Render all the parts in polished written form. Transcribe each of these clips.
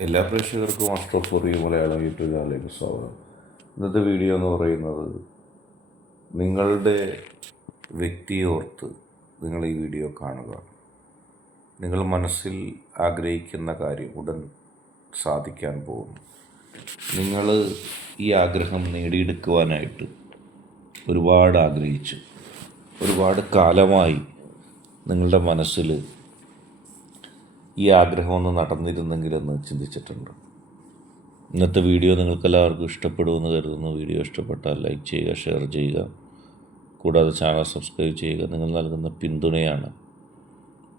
എല്ലാ പ്രേക്ഷകർക്കും അസ്ട്രോഫോറി മലയാളം യൂട്യൂബ് ചാനലിലേക്ക് സ്വാഗതം. ഇന്നത്തെ വീഡിയോ എന്ന് പറയുന്നത്, നിങ്ങളുടെ വ്യക്തിയെ ഓർത്ത് നിങ്ങൾ ഈ വീഡിയോ കാണുക. നിങ്ങൾ മനസ്സിൽ ആഗ്രഹിക്കുന്ന കാര്യം ഉടൻ സാധിക്കാൻ പോകുന്നു. നിങ്ങൾ ഈ ആഗ്രഹം നേടിയെടുക്കുവാനായിട്ട് ഒരുപാട് ആഗ്രഹിച്ചു, ഒരുപാട് കാലമായി നിങ്ങളുടെ മനസ്സിൽ ഈ ആഗ്രഹമൊന്ന് നടന്നിരുന്നെങ്കിലെന്ന് ചിന്തിച്ചിട്ടുണ്ട്. ഇന്നത്തെ വീഡിയോ നിങ്ങൾക്കെല്ലാവർക്കും ഇഷ്ടപ്പെടുമെന്ന് കരുതുന്നു. വീഡിയോ ഇഷ്ടപ്പെട്ടാൽ ലൈക്ക് ചെയ്യുക, ഷെയർ ചെയ്യുക, കൂടാതെ ചാനൽ സബ്സ്ക്രൈബ് ചെയ്യുക. നിങ്ങൾ നൽകുന്ന പിന്തുണയാണ്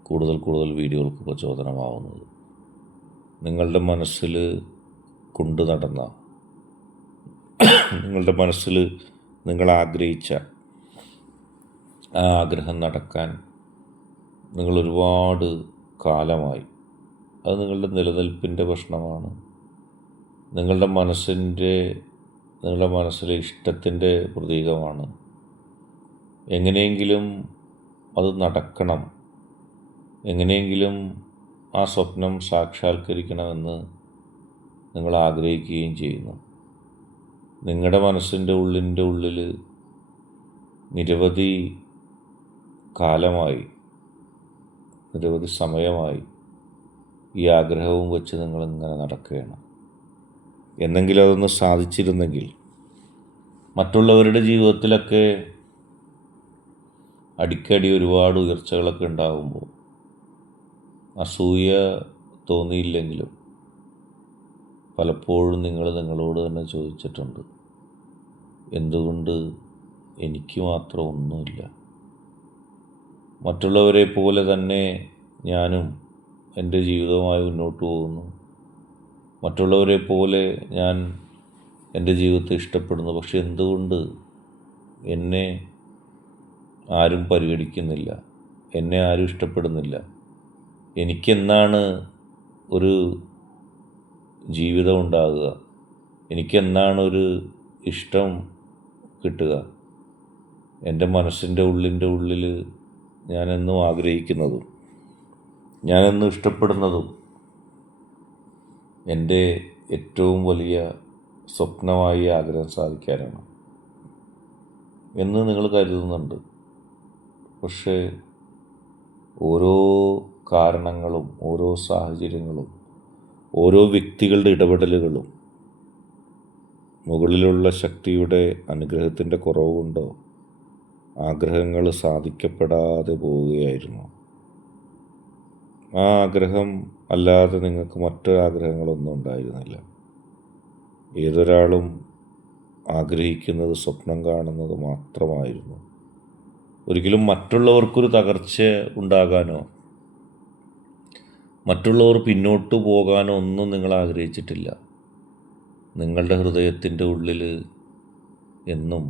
കൂടുതൽ വീഡിയോകൾക്ക് പ്രചോദനമാവുന്നത്. നിങ്ങളുടെ മനസ്സിൽ കൊണ്ടു നടന്ന, നിങ്ങളുടെ മനസ്സിൽ നിങ്ങൾ ആഗ്രഹിച്ച ആ ആഗ്രഹം നടക്കാൻ നിങ്ങൾ ഒരുപാട് കാലമായി. അത് നിങ്ങളുടെ നിലനിൽപ്പിൻ്റെ പ്രശ്നമാണ്. നിങ്ങളുടെ മനസ്സിലെ ഇഷ്ടത്തിൻ്റെ പ്രതീകമാണ്. എങ്ങനെയെങ്കിലും അത് നടക്കണം, എങ്ങനെയെങ്കിലും ആ സ്വപ്നം സാക്ഷാത്കരിക്കണമെന്ന് നിങ്ങൾ ആഗ്രഹിക്കുകയും ചെയ്യുന്നു. നിങ്ങളുടെ മനസ്സിൻ്റെ ഉള്ളിൽ നിരവധി കാലമായി, നിരവധി സമയമായി ഈ ആഗ്രഹവും വെച്ച് നിങ്ങളിങ്ങനെ നടക്കുകയാണ്. എന്നെങ്കിലും അതൊന്ന് സാധിച്ചിരുന്നെങ്കിൽ, മറ്റുള്ളവരുടെ ജീവിതത്തിലൊക്കെ അടിക്കടി ഒരുപാട് ഉയർച്ചകളൊക്കെ ഉണ്ടാകുമ്പോൾ അസൂയ തോന്നിയില്ലെങ്കിലും പലപ്പോഴും നിങ്ങൾ നിങ്ങളോട് തന്നെ ചോദിച്ചിട്ടുണ്ട്, എന്തുകൊണ്ട് എനിക്ക് മാത്രം ഒന്നുമില്ല? മറ്റുള്ളവരെ പോലെ തന്നെ ഞാനും എൻ്റെ ജീവിതവുമായി മുന്നോട്ട് പോകുന്നു. മറ്റുള്ളവരെ പോലെ ഞാൻ എൻ്റെ ജീവിതത്തെ ഇഷ്ടപ്പെടുന്നു. പക്ഷെ എന്തുകൊണ്ട് എന്നെ ആരും പരിഗണിക്കുന്നില്ല, എന്നെ ആരും ഇഷ്ടപ്പെടുന്നില്ല? എനിക്കെന്നാണ് ഒരു ജീവിതം ഉണ്ടാകുക? എനിക്കെന്നാണ് ഒരു ഇഷ്ടം കിട്ടുക? എൻ്റെ മനസ്സിൻ്റെ ഉള്ളിൽ ഞാനെന്നും ആഗ്രഹിക്കുന്നതും ഞാനെന്നും ഇഷ്ടപ്പെടുന്നതും എൻ്റെ ഏറ്റവും വലിയ സ്വപ്നമായി ആഗ്രഹം സാധിക്കാനാണ് എന്ന് നിങ്ങൾ കരുതുന്നുണ്ട്. പക്ഷേ ഓരോ കാരണങ്ങളും, ഓരോ സാഹചര്യങ്ങളും, ഓരോ വ്യക്തികളുടെ ഇടപെടലുകളും മുകളിലുള്ള ശക്തിയുടെ അനുഗ്രഹത്തിൻ്റെ കുറവ് കൊണ്ടോ ആഗ്രഹങ്ങൾ സാധിക്കപ്പെടാതെ പോവുകയായിരുന്നു. ആ ആഗ്രഹം അല്ലാതെ നിങ്ങൾക്ക് മറ്റൊരാഗ്രഹങ്ങളൊന്നും ഉണ്ടായിരുന്നില്ല. ഏതൊരാളും ആഗ്രഹിക്കുന്നത്, സ്വപ്നം കാണുന്നത് മാത്രമായിരുന്നു. ഒരിക്കലും മറ്റുള്ളവർക്കൊരു തകർച്ച ഉണ്ടാകാനോ മറ്റുള്ളവർ പിന്നോട്ട് പോകാനോ ഒന്നും നിങ്ങൾ ആഗ്രഹിച്ചിട്ടില്ല. നിങ്ങളുടെ ഹൃദയത്തിൻ്റെ ഉള്ളിൽ എന്നും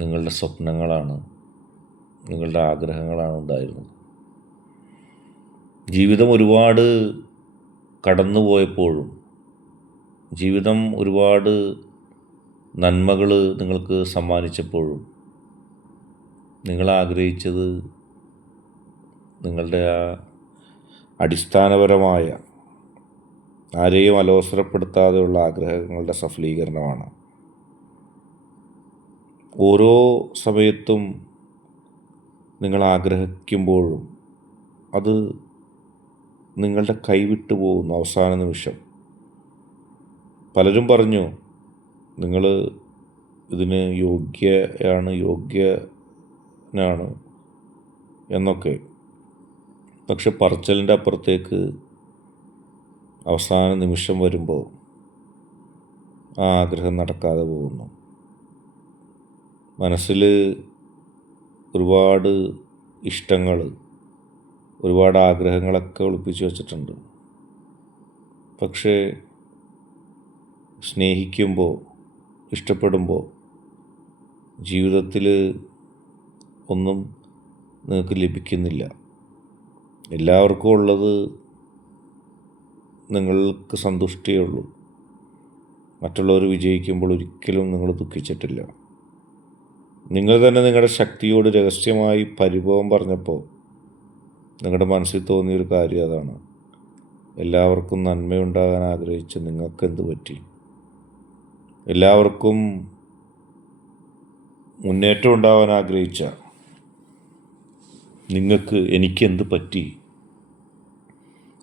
നിങ്ങളുടെ സ്വപ്നങ്ങളാണ്, നിങ്ങളുടെ ആഗ്രഹങ്ങളാണ് ഉണ്ടായിരുന്നത്. ജീവിതം ഒരുപാട് കടന്നുപോയപ്പോഴും, ജീവിതം ഒരുപാട് നന്മകൾ നിങ്ങൾക്ക് സമ്മാനിച്ചപ്പോഴും നിങ്ങൾ ആഗ്രഹിച്ചത് നിങ്ങളുടെ ആ അടിസ്ഥാനപരമായ, ആരെയും അലോസരപ്പെടുത്താതെയുള്ള ആഗ്രഹങ്ങളുടെ സഫലീകരണമാണ്. ഓരോ സമയത്തും നിങ്ങൾ ആഗ്രഹിക്കുമ്പോഴും അത് നിങ്ങളുടെ കൈവിട്ടു പോകുന്നു അവസാന നിമിഷം. പലരും പറഞ്ഞു, നിങ്ങൾ ഇതിന് യോഗ്യനാണ് എന്നൊക്കെ. പക്ഷെ പറച്ചലിൻ്റെ അപ്പുറത്തേക്ക് അവസാന നിമിഷം വരുമ്പോൾ ആ ആഗ്രഹം നടക്കാതെ പോകുന്നു. മനസ്സിൽ ഒരുപാട് ഇഷ്ടങ്ങൾ, ഒരുപാട് ആഗ്രഹങ്ങളൊക്കെ ഒളിപ്പിച്ച് വച്ചിട്ടുണ്ട്. പക്ഷേ സ്നേഹിക്കുമ്പോൾ, ഇഷ്ടപ്പെടുമ്പോൾ ജീവിതത്തിൽ ഒന്നും നിങ്ങൾക്ക് ലഭിക്കുന്നില്ല. എല്ലാവർക്കും ഉള്ളത് നിങ്ങൾക്ക് സന്തുഷ്ടിയേ ഉള്ളൂ. മറ്റുള്ളവർ വിജയിക്കുമ്പോൾ ഒരിക്കലും നിങ്ങൾ ദുഃഖിച്ചിട്ടില്ല. നിങ്ങൾ തന്നെ നിങ്ങളുടെ ശക്തിയോട് രഹസ്യമായി പരിഭവം പറഞ്ഞപ്പോൾ നിങ്ങളുടെ മനസ്സിൽ തോന്നിയൊരു കാര്യം അതാണ്, എല്ലാവർക്കും നന്മയുണ്ടാകാൻ ആഗ്രഹിച്ച നിങ്ങൾക്കെന്ത് പറ്റി? എല്ലാവർക്കും മുന്നേറ്റം ഉണ്ടാകാൻ ആഗ്രഹിച്ച നിങ്ങൾക്ക് എനിക്കെന്ത് പറ്റി?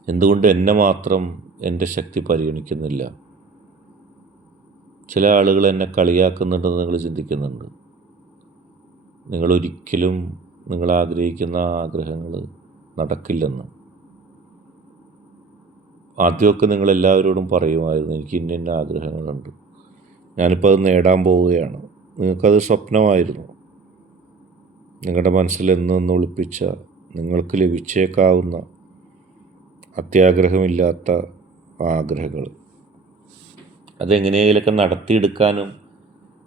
എന്തുകൊണ്ട് എന്നെ മാത്രം എൻ്റെ ശക്തി പരിഗണിക്കുന്നില്ല? ചില ആളുകൾ എന്നെ കളിയാക്കുന്നുണ്ടെന്ന് നിങ്ങൾ ചിന്തിക്കുന്നുണ്ട്. നിങ്ങളൊരിക്കലും നിങ്ങൾ ആഗ്രഹിക്കുന്ന ആഗ്രഹങ്ങൾ നടക്കില്ലെന്ന്. ആദ്യമൊക്കെ നിങ്ങളെല്ലാവരോടും പറയുമായിരുന്നു, എനിക്ക് ഇന്ന ആഗ്രഹങ്ങളുണ്ട്, ഞാനിപ്പോൾ അത് നേടാൻ പോവുകയാണ്. നിങ്ങൾക്കത് സ്വപ്നമായിരുന്നു. നിങ്ങളുടെ മനസ്സിൽ എന്നൊന്ന് ഒളിപ്പിച്ച, നിങ്ങൾക്ക് ലഭിച്ചേക്കാവുന്ന അത്യാഗ്രഹമില്ലാത്ത ആഗ്രഹങ്ങൾ അതെങ്ങനെയെങ്കിലൊക്കെ നടത്തിയെടുക്കാനും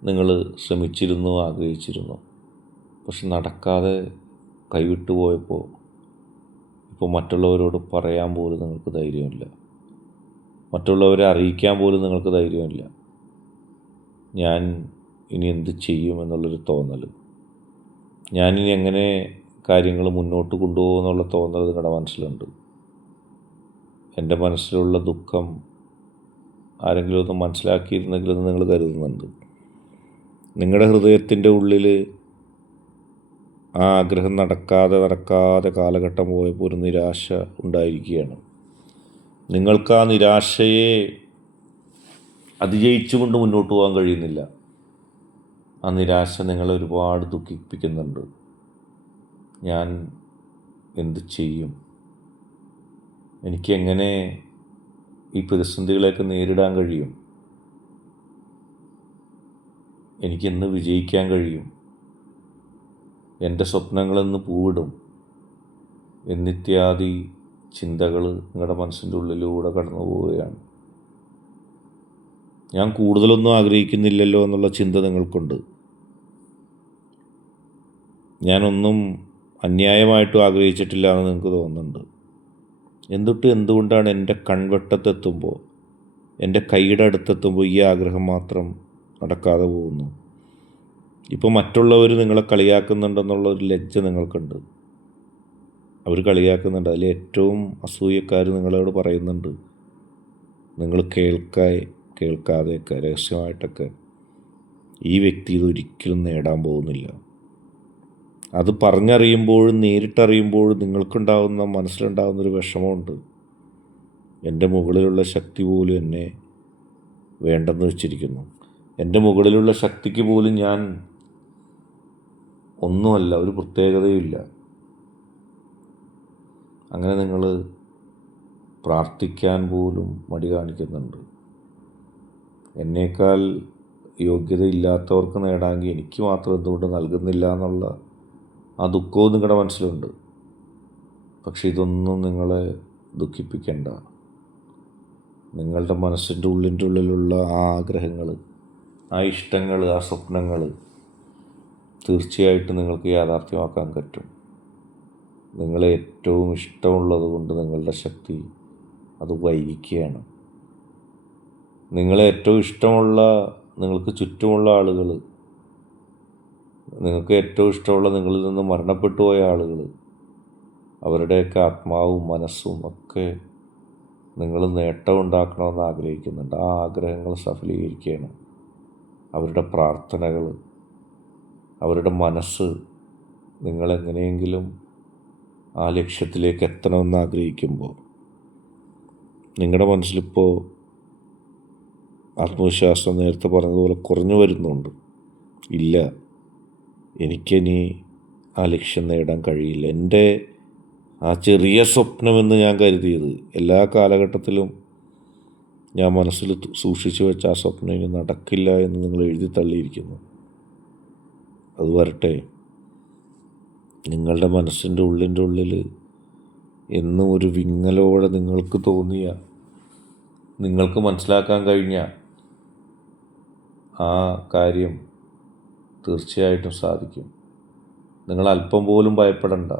നിങ്ങൾ ശ്രമിച്ചിരുന്നു, ആഗ്രഹിച്ചിരുന്നു. പക്ഷെ നടക്കാതെ കൈവിട്ടു പോയപ്പോൾ ഇപ്പോൾ മറ്റുള്ളവരോട് പറയാൻ പോലും നിങ്ങൾക്ക് ധൈര്യമില്ല. മറ്റുള്ളവരെ അറിയിക്കാൻ പോലും നിങ്ങൾക്ക് ധൈര്യമില്ല. ഞാൻ ഇനി എന്ത് ചെയ്യും എന്നുള്ളൊരു തോന്നൽ, ഞാനിനി എങ്ങനെ കാര്യങ്ങൾ മുന്നോട്ട് കൊണ്ടുപോകുമെന്നുള്ള തോന്നൽ നിങ്ങളുടെ മനസ്സിലുണ്ട്. എൻ്റെ മനസ്സിലുള്ള ദുഃഖം ആരെങ്കിലും ഒന്ന് മനസ്സിലാക്കിയിരുന്നെങ്കിലെന്ന് നിങ്ങൾ കരുതുന്നുണ്ട്. നിങ്ങളുടെ ഹൃദയത്തിൻ്റെ ഉള്ളിൽ ആ ആഗ്രഹം നടക്കാതെ കാലഘട്ടം പോയപ്പോൾ ഒരു നിരാശ ഉണ്ടായിരിക്കുകയാണ്. നിങ്ങൾക്ക് ആ നിരാശയെ അതിജയിച്ചുകൊണ്ട് മുന്നോട്ട് പോകാൻ കഴിയുന്നില്ല. ആ നിരാശ നിങ്ങളെ ഒരുപാട് ദുഃഖിപ്പിക്കുന്നുണ്ട്. ഞാൻ എന്ത് ചെയ്യും? എനിക്കെങ്ങനെ ഈ പ്രതിസന്ധികളെയൊക്കെ നേരിടാൻ കഴിയും? എനിക്കെന്ന് വിജയിക്കാൻ കഴിയും? എൻ്റെ സ്വപ്നങ്ങളെന്ന് പൂവിടും എന്നിത്യാദി ചിന്തകൾ നിങ്ങളുടെ മനസ്സിൻ്റെ ഉള്ളിലൂടെ കടന്നു പോവുകയാണ്. ഞാൻ കൂടുതലൊന്നും ആഗ്രഹിക്കുന്നില്ലല്ലോ എന്നുള്ള ചിന്ത നിങ്ങൾക്കുണ്ട്. ഞാനൊന്നും അന്യായമായിട്ടും ആഗ്രഹിച്ചിട്ടില്ല എന്ന് നിങ്ങൾക്ക് തോന്നുന്നുണ്ട്. എന്തുകൊണ്ടാണ് എൻ്റെ കൺവെട്ടത്തെത്തുമ്പോൾ, എൻ്റെ കൈയുടെ അടുത്തെത്തുമ്പോൾ ഈ ആഗ്രഹം മാത്രം നടക്കാതെ പോകുന്നു? ഇപ്പോൾ മറ്റുള്ളവർ നിങ്ങളെ കളിയാക്കുന്നുണ്ടെന്നുള്ള ഒരു ലജ്ജ നിങ്ങൾക്കുണ്ട്. അവർ കളിയാക്കുന്നുണ്ട്. അതിൽ ഏറ്റവും അസൂയക്കാർ നിങ്ങളോട് പറയുന്നുണ്ട്, നിങ്ങൾ കേൾക്കാതെയൊക്കെ രഹസ്യമായിട്ടൊക്കെ ഈ വ്യക്തി ഇതൊരിക്കലും നേടാൻ പോകുന്നില്ല. അത് പറഞ്ഞറിയുമ്പോഴും നേരിട്ടറിയുമ്പോഴും നിങ്ങൾക്കുണ്ടാകുന്ന മനസ്സിലുണ്ടാകുന്നൊരു വിഷമമുണ്ട്. എൻ്റെ മുകളിലുള്ള ശക്തി പോലും എന്നെ വേണ്ടെന്ന് വെച്ചിരിക്കുന്നു. എൻ്റെ മുകളിലുള്ള ശക്തിക്ക് പോലും ഞാൻ ഒന്നുമല്ല, ഒരു പ്രത്യേകതയുമില്ല. അങ്ങനെ നിങ്ങൾ പ്രാർത്ഥിക്കാൻ പോലും മടി കാണിക്കുന്നുണ്ട്. എന്നേക്കാൾ യോഗ്യതയില്ലാത്തവർക്ക് നേടാമെങ്കിൽ എനിക്ക് മാത്രം എന്തുകൊണ്ട് നൽകുന്നില്ല എന്നുള്ള ആ ദുഃഖവും നിങ്ങളുടെ മനസ്സിലുണ്ട്. പക്ഷെ ഇതൊന്നും നിങ്ങളെ ദുഃഖിപ്പിക്കേണ്ട. നിങ്ങളുടെ മനസ്സിൻ്റെ ഉള്ളിലുള്ള ആ ആഗ്രഹങ്ങൾ, ആ ഇഷ്ടങ്ങൾ, ആ സ്വപ്നങ്ങൾ തീർച്ചയായിട്ടും നിങ്ങൾക്ക് യാഥാർത്ഥ്യമാക്കാൻ പറ്റും. നിങ്ങളെ ഏറ്റവും ഇഷ്ടമുള്ളത് കൊണ്ട് നിങ്ങളുടെ ശക്തി അത് വൈകിക്കുകയാണ്. നിങ്ങളെ ഏറ്റവും ഇഷ്ടമുള്ള, നിങ്ങൾക്ക് ചുറ്റുമുള്ള ആളുകൾ, നിങ്ങൾക്ക് ഏറ്റവും ഇഷ്ടമുള്ള നിങ്ങളിൽ നിന്ന് മരണപ്പെട്ടു പോയ ആളുകൾ, അവരുടെയൊക്കെ ആത്മാവും മനസ്സും ഒക്കെ നിങ്ങൾ നേട്ടമുണ്ടാക്കണമെന്ന് ആഗ്രഹിക്കുന്നുണ്ട്. ആ ആഗ്രഹങ്ങൾ സഫലീകരിക്കുകയാണ്. അവരുടെ പ്രാർത്ഥനകൾ, അവരുടെ മനസ്സ് നിങ്ങളെങ്ങനെയെങ്കിലും ആ ലക്ഷ്യത്തിലേക്ക് എത്തണമെന്ന് ആഗ്രഹിക്കുമ്പോൾ നിങ്ങളുടെ മനസ്സിലിപ്പോൾ ആത്മവിശ്വാസം നേരത്തെ പറഞ്ഞതുപോലെ കുറഞ്ഞു വരുന്നുണ്ട്. ഇല്ല, എനിക്കിനി ആ ലക്ഷ്യം നേടാൻ കഴിയില്ല. എൻ്റെ ആ ചെറിയ സ്വപ്നമെന്ന് ഞാൻ കരുതിയത് എല്ലാ കാലഘട്ടത്തിലും ഞാൻ മനസ്സിൽ സൂക്ഷിച്ചു വെച്ച ആ സ്വപ്നം ഇനി നടക്കില്ല എന്ന് നിങ്ങൾ എഴുതി തള്ളിയിരിക്കുന്നു. അത് വരട്ടെ. നിങ്ങളുടെ മനസ്സിൻ്റെ ഉള്ളിൽ എന്നും ഒരു വിങ്ങലോടെ നിങ്ങൾക്ക് തോന്നിയ, നിങ്ങൾക്ക് മനസ്സിലാക്കാൻ കഴിഞ്ഞ ആ കാര്യം തീർച്ചയായിട്ടും സാധിക്കും. നിങ്ങൾ അല്പം പോലും ഭയപ്പെടണ്ട.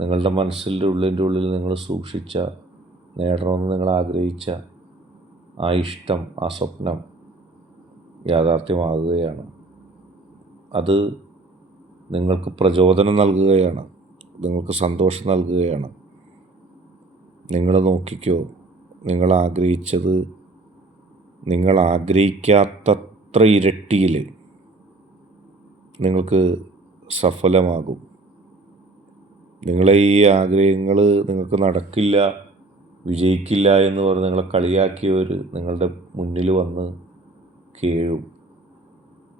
നിങ്ങളുടെ മനസ്സിൻ്റെ ഉള്ളിൽ നിങ്ങൾ സൂക്ഷിച്ച, നേടണമെന്ന് നിങ്ങൾ ആഗ്രഹിച്ച ആ ഇഷ്ടം, ആ സ്വപ്നം യാഥാർത്ഥ്യമാകുകയാണ്. അത് നിങ്ങൾക്ക് പ്രചോദനം നൽകുകയാണ്, നിങ്ങൾക്ക് സന്തോഷം നൽകുകയാണ്. നിങ്ങൾ നോക്കിക്കോ, നിങ്ങൾ ആഗ്രഹിച്ചത് നിങ്ങൾ ആഗ്രഹിക്കാത്തത്ര ഇരട്ടിയിൽ നിങ്ങൾക്ക് സഫലമാകും. നിങ്ങളെ ഈ ആഗ്രഹങ്ങൾ നിങ്ങൾക്ക് നടക്കില്ല, വിജയിക്കില്ല എന്ന് പറഞ്ഞ് നിങ്ങളെ കളിയാക്കിയവർ നിങ്ങളുടെ മുന്നിൽ വന്ന് കേഴും,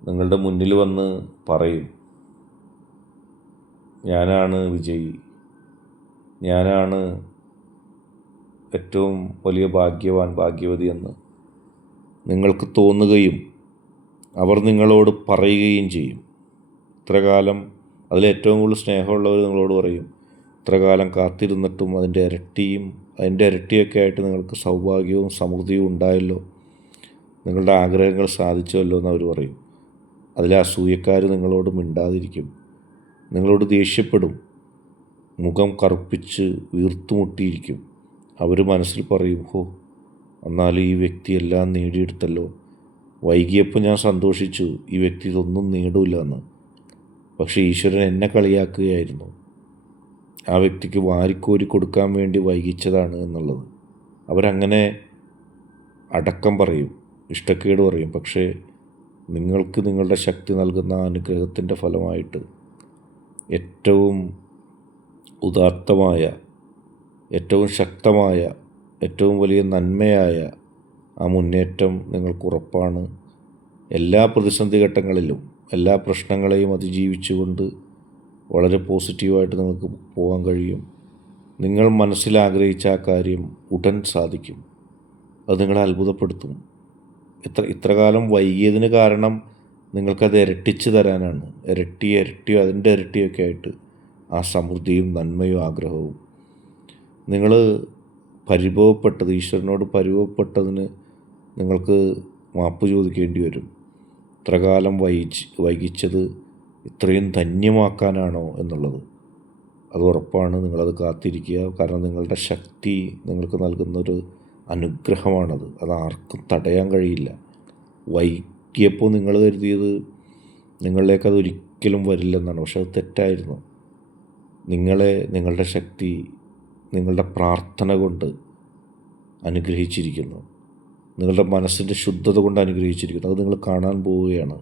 നിങ്ങളുടെ മുന്നിൽ വന്ന് പറയും, ഞാനാണ് വിജയി, ഞാനാണ് ഏറ്റവും വലിയ ഭാഗ്യവാൻ, ഭാഗ്യവതി എന്ന് നിങ്ങൾക്ക് തോന്നുകയും അവർ നിങ്ങളോട് പറയുകയും ചെയ്യും. ഇത്ര കാലം അതിലേറ്റവും കൂടുതൽ സ്നേഹമുള്ളവർ നിങ്ങളോട് പറയും, ഇത്ര കാലം കാത്തിരുന്നിട്ടും അതിൻ്റെ ഇരട്ടിയൊക്കെ ആയിട്ട് നിങ്ങൾക്ക് സൗഭാഗ്യവും സമൃദ്ധിയും ഉണ്ടായല്ലോ, നിങ്ങളുടെ ആഗ്രഹങ്ങൾ സാധിച്ചല്ലോ എന്ന് അവർ പറയും. അതിലെ അസൂയക്കാർ നിങ്ങളോട് മിണ്ടാതിരിക്കും, നിങ്ങളോട് ദേഷ്യപ്പെടും, മുഖം കറുപ്പിച്ച് വീർത്തുമുട്ടിയിരിക്കും. അവർ മനസ്സിൽ പറയും, ഹോ, എന്നാൽ ഈ വ്യക്തി എല്ലാം നേടിയെടുത്തല്ലോ, വൈകിയപ്പോൾ ഞാൻ സന്തോഷിച്ചു, ഈ വ്യക്തി ഇതൊന്നും നേടില്ല എന്ന്. പക്ഷേ ഈശ്വരൻ എന്നെ കളിയാക്കുകയായിരുന്നു, ആ വ്യക്തിക്ക് വാരിക്കോരി കൊടുക്കാൻ വേണ്ടി വൈകിച്ചതാണ് എന്നുള്ളത്. അവരങ്ങനെ അടക്കം പറയും, ഇഷ്ടക്കേട് പറയും. പക്ഷേ നിങ്ങൾക്ക് നിങ്ങളുടെ ശക്തി നൽകുന്ന അനുഗ്രഹത്തിൻ്റെ ഫലമായിട്ട് ഏറ്റവും ഉദാത്തമായ, ഏറ്റവും ശക്തമായ, ഏറ്റവും വലിയ നന്മയായ ആ മുന്നേറ്റം നിങ്ങൾക്ക് ഉറപ്പാണ്. എല്ലാ പ്രതിസന്ധി ഘട്ടങ്ങളിലും എല്ലാ പ്രശ്നങ്ങളെയും അതിജീവിച്ചുകൊണ്ട് വളരെ പോസിറ്റീവായിട്ട് നിങ്ങൾക്ക് പോകാൻ കഴിയും. നിങ്ങൾ മനസ്സിലാഗ്രഹിച്ച ആ കാര്യം ഉടൻ സാധിക്കും. അത് നിങ്ങളെ അത്ഭുതപ്പെടുത്തും. ഇത്ര കാലം വൈകിയതിന് കാരണം നിങ്ങൾക്കത് ഇരട്ടിച്ച് തരാനാണ്. ഇരട്ടിയോ അതിൻ്റെ ഇരട്ടിയൊക്കെ ആയിട്ട് ആ സമൃദ്ധിയും നന്മയും ആഗ്രഹവും. നിങ്ങൾ പരിഭവപ്പെട്ടത്, ഈശ്വരനോട് പരിഭവപ്പെട്ടതിന് നിങ്ങൾക്ക് മാപ്പ് ചോദിക്കേണ്ടി വരും. ഇത്ര കാലം വൈകിച്ചത് ഇത്രയും ധന്യമാക്കാനാണോ എന്നുള്ളത്. അത് ഉറപ്പാണ്. നിങ്ങളത് കാത്തിരിക്കുക. കാരണം നിങ്ങളുടെ ശക്തി നിങ്ങൾക്ക് നൽകുന്നൊരു അനുഗ്രഹമാണത്. അത് ആർക്കും തടയാൻ കഴിയില്ല. വൈകിയപ്പോൾ നിങ്ങൾ കരുതിയത് നിങ്ങളിലേക്ക് അത് ഒരിക്കലും വരില്ലെന്നാണ്. പക്ഷെ അത് തെറ്റായിരുന്നു. നിങ്ങളെ നിങ്ങളുടെ ശക്തി നിങ്ങളുടെ പ്രാർത്ഥന കൊണ്ട് അനുഗ്രഹിച്ചിരിക്കുന്നു, നിങ്ങളുടെ മനസ്സിൻ്റെ ശുദ്ധത കൊണ്ട് അനുഗ്രഹിച്ചിരിക്കുന്നു. അത് നിങ്ങൾ കാണാൻ പോവുകയാണ്.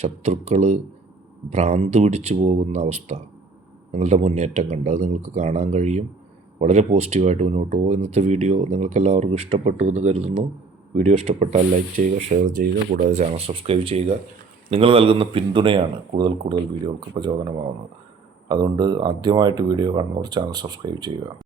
ശത്രുക്കൾ ഭ്രാന്ത് പിടിച്ചു പോകുന്ന അവസ്ഥ നിങ്ങളുടെ മുന്നേറ്റം കണ്ട് അത് നിങ്ങൾക്ക് കാണാൻ കഴിയും. വളരെ പോസിറ്റീവായിട്ട് മുന്നോട്ട് പോകും. ഇന്നത്തെ വീഡിയോ നിങ്ങൾക്കെല്ലാവർക്കും ഇഷ്ടപ്പെട്ടു എന്ന് കരുതുന്നു. വീഡിയോ ഇഷ്ടപ്പെട്ടാൽ ലൈക്ക് ചെയ്യുക, ഷെയർ ചെയ്യുക, കൂടാതെ ചാനൽ സബ്സ്ക്രൈബ് ചെയ്യുക. നിങ്ങൾ നൽകുന്ന പിന്തുണയാണ് കൂടുതൽ വീഡിയോകൾക്ക് പ്രചോദനമാകുന്നത്. അതുകൊണ്ട് ആദ്യമായിട്ട് വീഡിയോ കാണുന്നവർ ചാനൽ സബ്സ്ക്രൈബ് ചെയ്യുക.